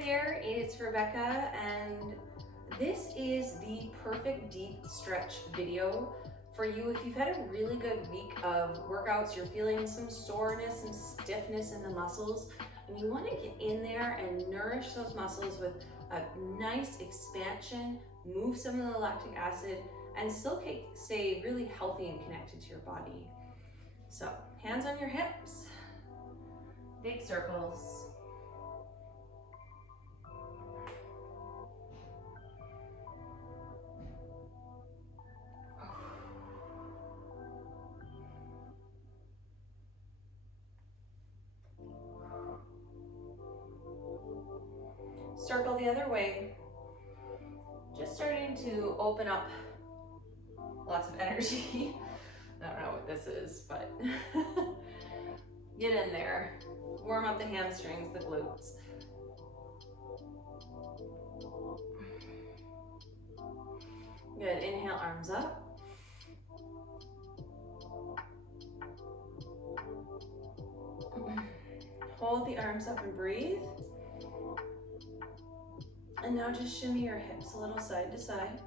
there, it's Rebecca, and this is the perfect deep stretch video for you if you've had a really good week of workouts, you're feeling some soreness, some stiffness in the muscles, and you want to get in there and nourish those muscles with a nice expansion, move some of the lactic acid, and still stay really healthy and connected to your body. So, hands on your hips, big circles. Circle the other way. Just starting to open up lots of energy. I don't know what this is, but get in there. Warm up the hamstrings, the glutes. Good, inhale, arms up. Hold the arms up and breathe. And now just shimmy your hips a little side to side.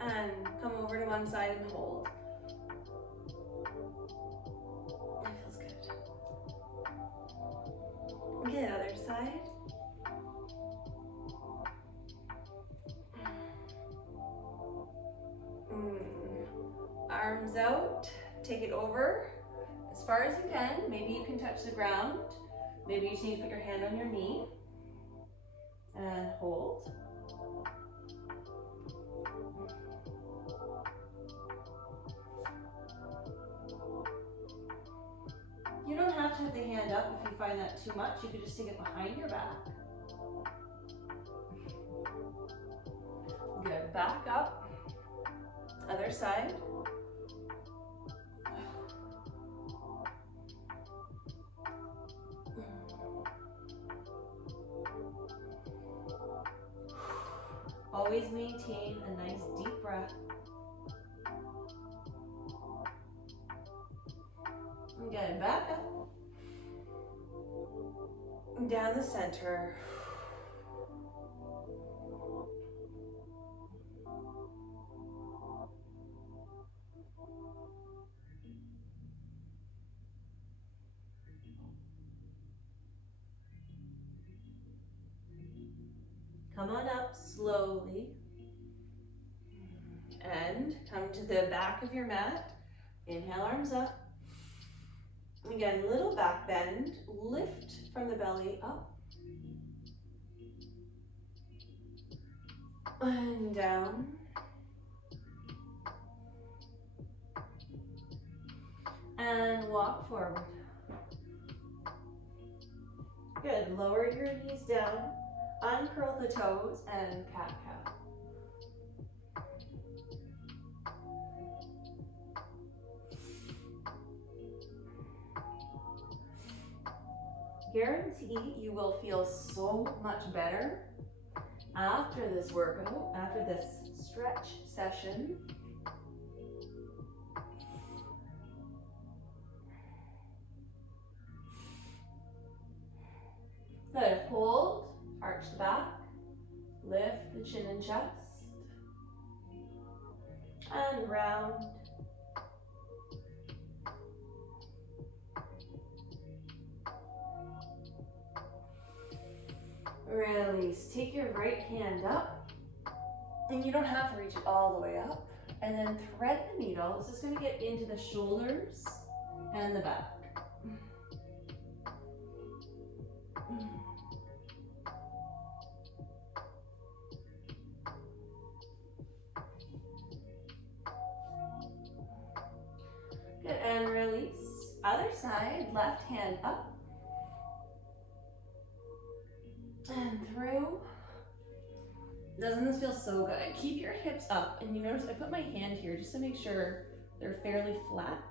And come over to one side and hold. That feels good. Good, other side. Arms out, take it over as far as you can. Maybe you can touch the ground. Maybe you just need to put your hand on your knee and hold. You don't have to have the hand up if you find that too much. You could just stick it behind your back. Good, back up. Other side. Always maintain a nice deep breath. Good, back up. Down the center. Come on up slowly. And come to the back of your mat. Inhale, arms up. Again, little back bend. Lift from the belly up. And down. And walk forward. Good. Lower your knees down. Uncurl the toes and cat-cow. Guarantee you will feel so much better after this workout, after this stretch session. Good. Hold. Arch the back, lift the chin and chest, and round. Release. Take your right hand up, and you don't have to reach it all the way up, and then thread the needle. It's just going to get into the shoulders and the back. Good, and release. Other side, left hand up. And through. Doesn't this feel so good? Keep your hips up, and you notice I put my hand here just to make sure they're fairly flat.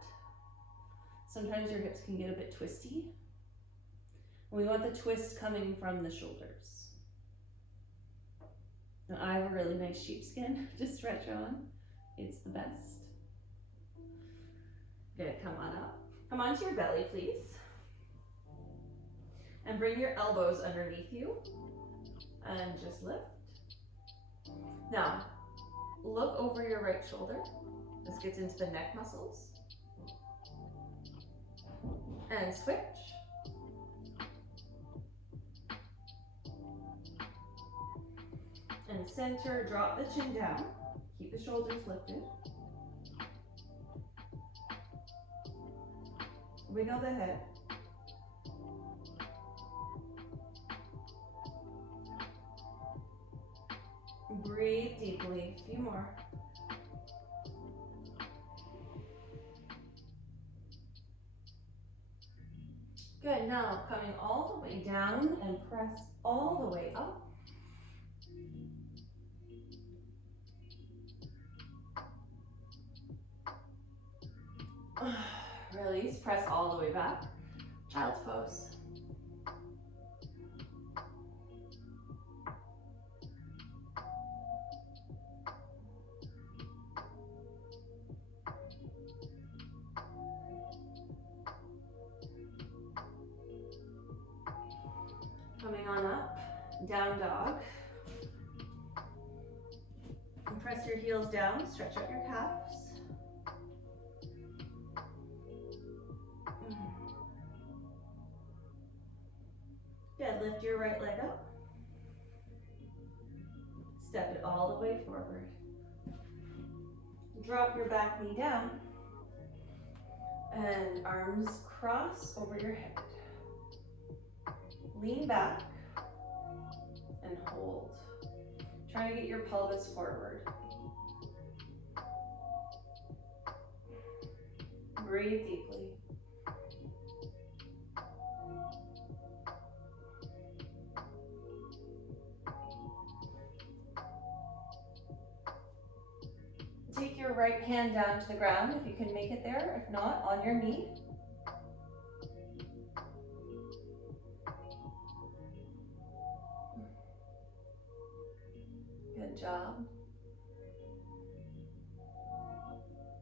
Sometimes your hips can get a bit twisty. We want the twist coming from the shoulders. Now, I have a really nice sheepskin to stretch on. It's the best. Good, come on up. Come onto your belly, please. And bring your elbows underneath you. And just lift. Now, look over your right shoulder. This gets into the neck muscles. And switch. And center, drop the chin down. Keep the shoulders lifted. Wiggle the head. Breathe deeply, a few more. Good, now coming all the way down and press all the way up. Release, press all the way back. Child's pose. Coming on up, down dog. And press your heels down, stretch out your calves. Good, lift your right leg up. Step it all the way forward. Drop your back knee down. And arms cross over your head. Lean back and hold. Try to get your pelvis forward. Breathe deeply. Take your right hand down to the ground if you can make it there. If not, on your knee. Good job.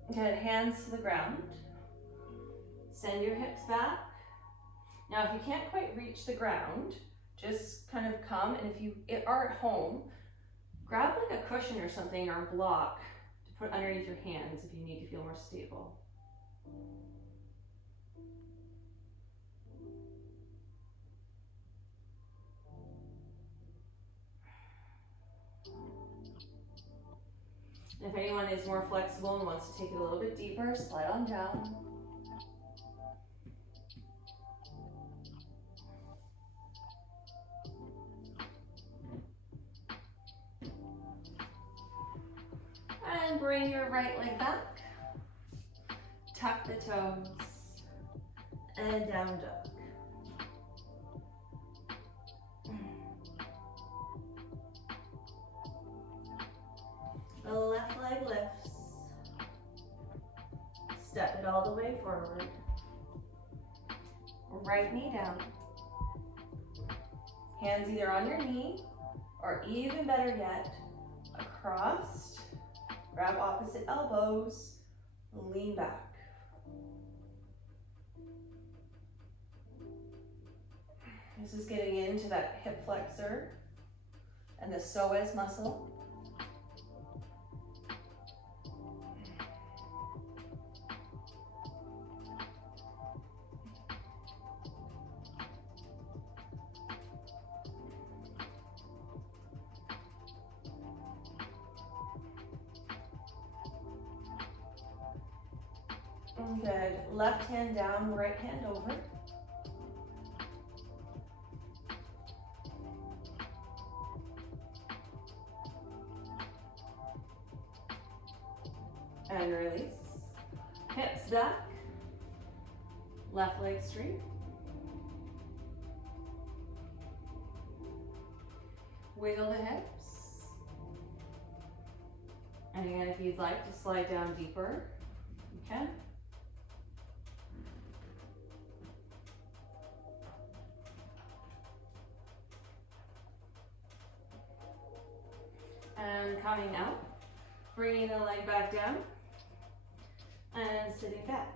Good, hands to the ground. Send your hips back. Now, if you can't quite reach the ground, just kind of come, and if you are at home, grab like a cushion or something or a block to put underneath your hands if you need to feel more stable. If anyone is more flexible and wants to take it a little bit deeper, slide on down. And bring your right leg back. Tuck the toes. And down dog. The left leg lifts. Step it all the way forward. Right knee down. Hands either on your knee, or even better yet, across. Grab opposite elbows, lean back. This is getting into that hip flexor and the psoas muscle. Good. Left hand down, right hand over. And release. Hips back. Left leg straight. Wiggle the hips. And again, if you'd like to slide down deeper, you can. And coming out, bringing the leg back down and sitting back.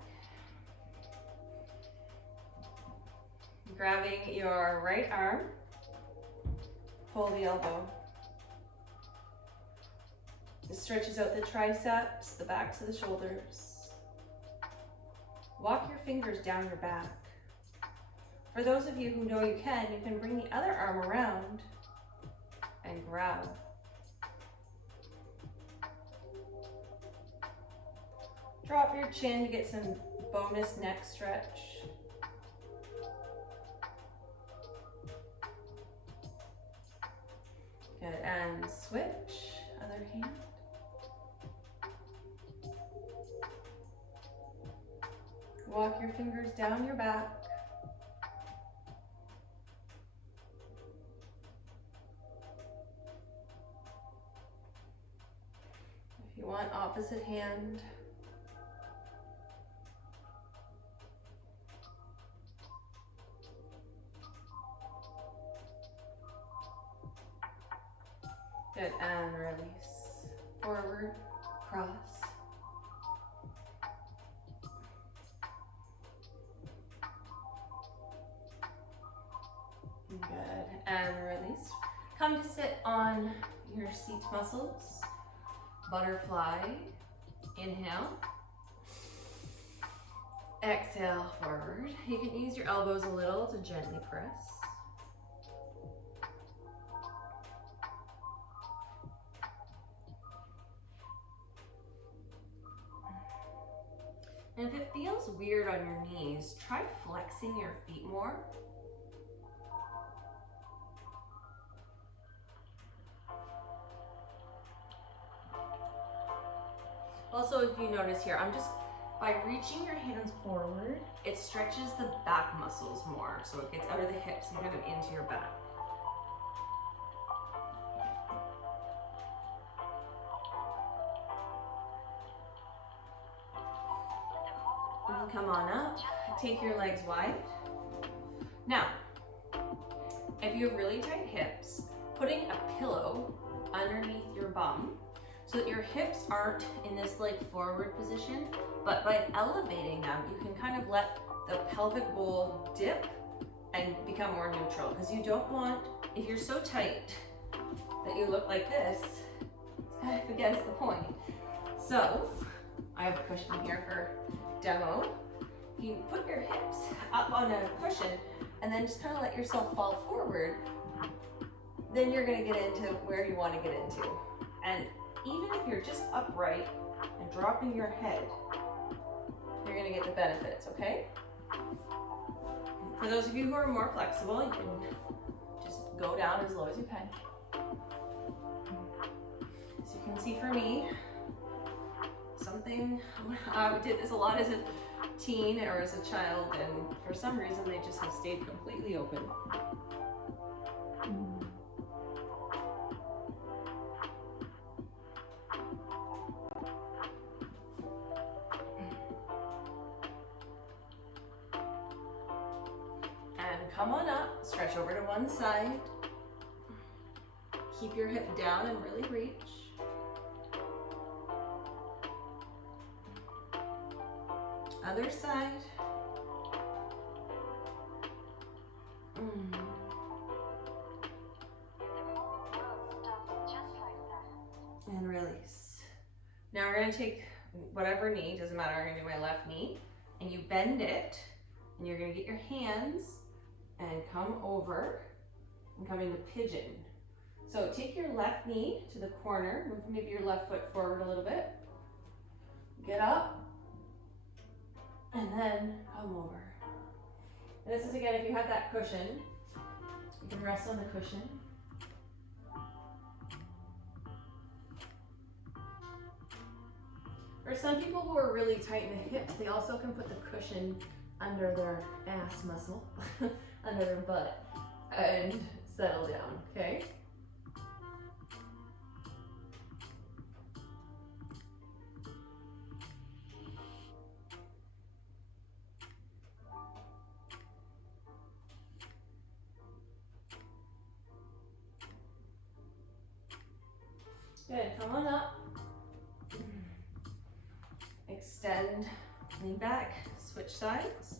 Grabbing your right arm, pull the elbow. This stretches out the triceps, the backs of the shoulders. Walk your fingers down your back. For those of you who know you can bring the other arm around and grab. Drop your chin to get some bonus neck stretch. Good, and switch, other hand. Walk your fingers down your back. If you want, opposite hand. Good, and release. Forward, cross. Good, and release. Come to sit on your seat muscles. Butterfly. Inhale. Exhale, forward. You can use your elbows a little to gently press. And if it feels weird on your knees, try flexing your feet more. Also, if you notice here, by reaching your hands forward, it stretches the back muscles more. So it gets out of the hips and kind of into your back. And come on up, take your legs wide. Now, if you have really tight hips, putting a pillow underneath your bum so that your hips aren't in this like forward position, but by elevating them, you can kind of let the pelvic bowl dip and become more neutral, because you don't want, if you're so tight that you look like this, it's kind of against the point. So I have a cushion here for demo. You put your hips up on a cushion and then just kind of let yourself fall forward. Then you're gonna get into where you want to get into. And even if you're just upright and dropping your head, you're gonna get the benefits, okay? For those of you who are more flexible, you can just go down as low as you can. So you can see for me, I did this a lot as a teen or as a child, and for some reason they just have stayed completely open. And come on up, stretch over to one side. Keep your hip down and really reach. Other side. And release. Now we're going to take whatever knee, doesn't matter, I'm going to do my left knee, and you bend it, and you're going to get your hands and come over and come into pigeon. So take your left knee to the corner, move maybe your left foot forward a little bit, get up, and then come over. And this is, again, if you have that cushion, you can rest on the cushion. For some people who are really tight in the hips, they also can put the cushion under their ass muscle, under their butt, and settle down, okay? Good, come on up. Extend, lean back, switch sides.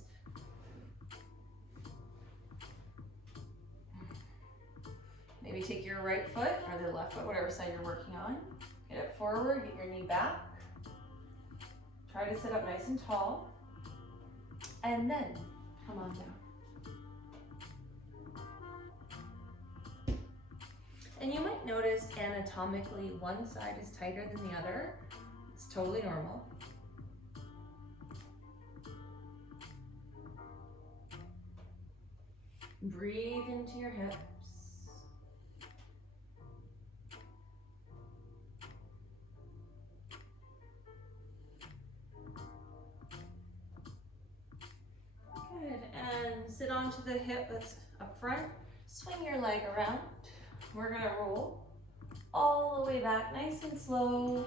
Maybe take your right foot or the left foot, whatever side you're working on. Get it forward, get your knee back. Try to sit up nice and tall. And then come on down. And you might notice anatomically one side is tighter than the other. It's totally normal. Breathe into your hips. Good, and sit onto the hip that's up front. Swing your leg around. We're gonna roll all the way back, nice and slow.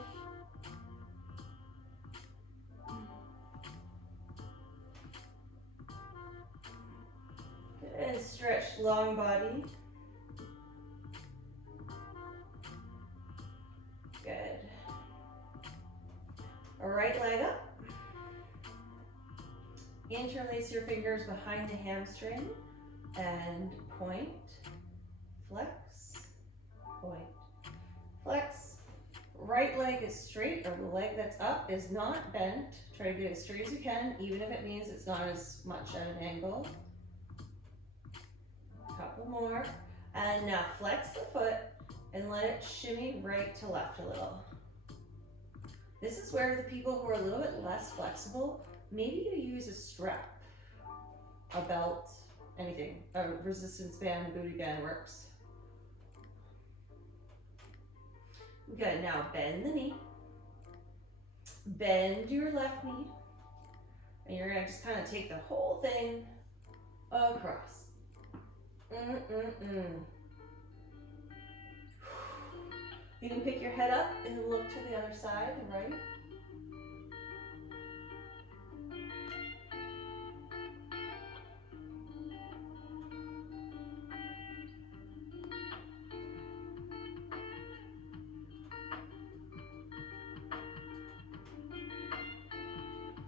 Good, and stretch long body. Good. Right leg up. Interlace your fingers behind the hamstring and point, flex, point, flex. Right leg is straight, or the leg that's up is not bent. Try to get as straight as you can, even if it means it's not as much at an angle. A couple more. And now flex the foot and let it shimmy right to left a little. This is where the people who are a little bit less flexible, maybe you use a strap, a belt, anything. A resistance band, a booty band works. Good, now bend the knee. Bend your left knee. And you're gonna just kind of take the whole thing across. You can pick your head up and look to the other side, the right.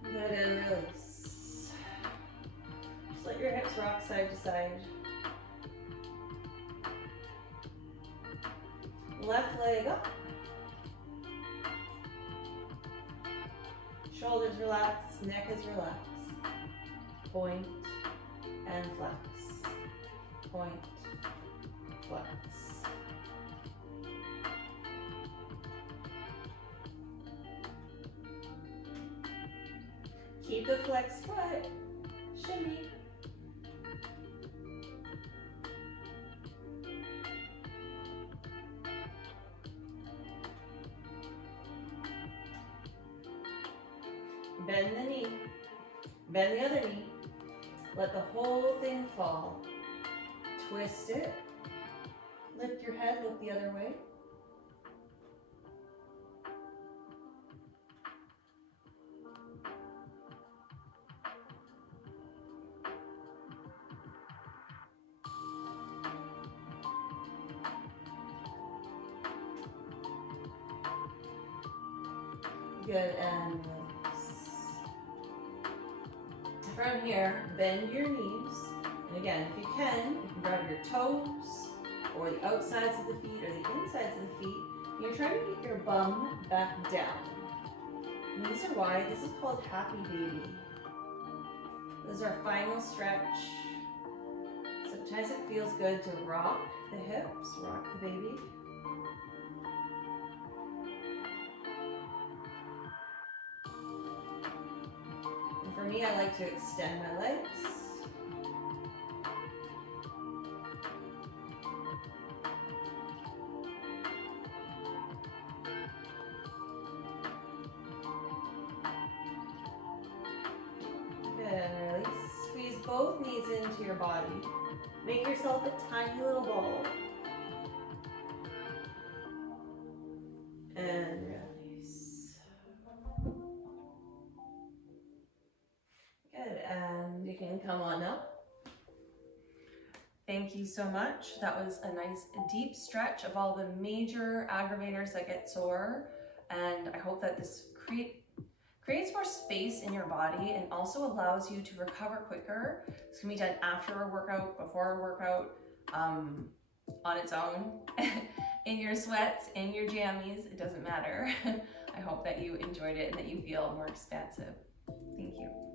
Good, and release. Just let your hips rock side to side. Left leg up. Shoulders relax, neck is relaxed. Point and flex. Point, flex. Keep the flex foot, shimmy. Bend the knee, bend the other knee. Let the whole thing fall. Twist it. Lift your head, look the other way. Good, and release. From here, bend your knees. And again, if you can grab your toes or the outsides of the feet or the insides of the feet. And you're trying to get your bum back down. And these are why this is called happy baby. This is our final stretch. Sometimes it feels good to rock the hips, rock the baby. And for me, I like to extend my legs. Good, and release. Squeeze both knees into your body. Make yourself a tiny little ball. And release. Good, and you can come on up. Thank Thank you so much. That was a nice deep stretch of all the major aggravators that get sore. And I hope that this creates more space in your body and also allows you to recover quicker. It's gonna be done after a workout, before a workout, on its own, in your sweats, in your jammies, it doesn't matter. I hope that you enjoyed it and that you feel more expansive. Thank you.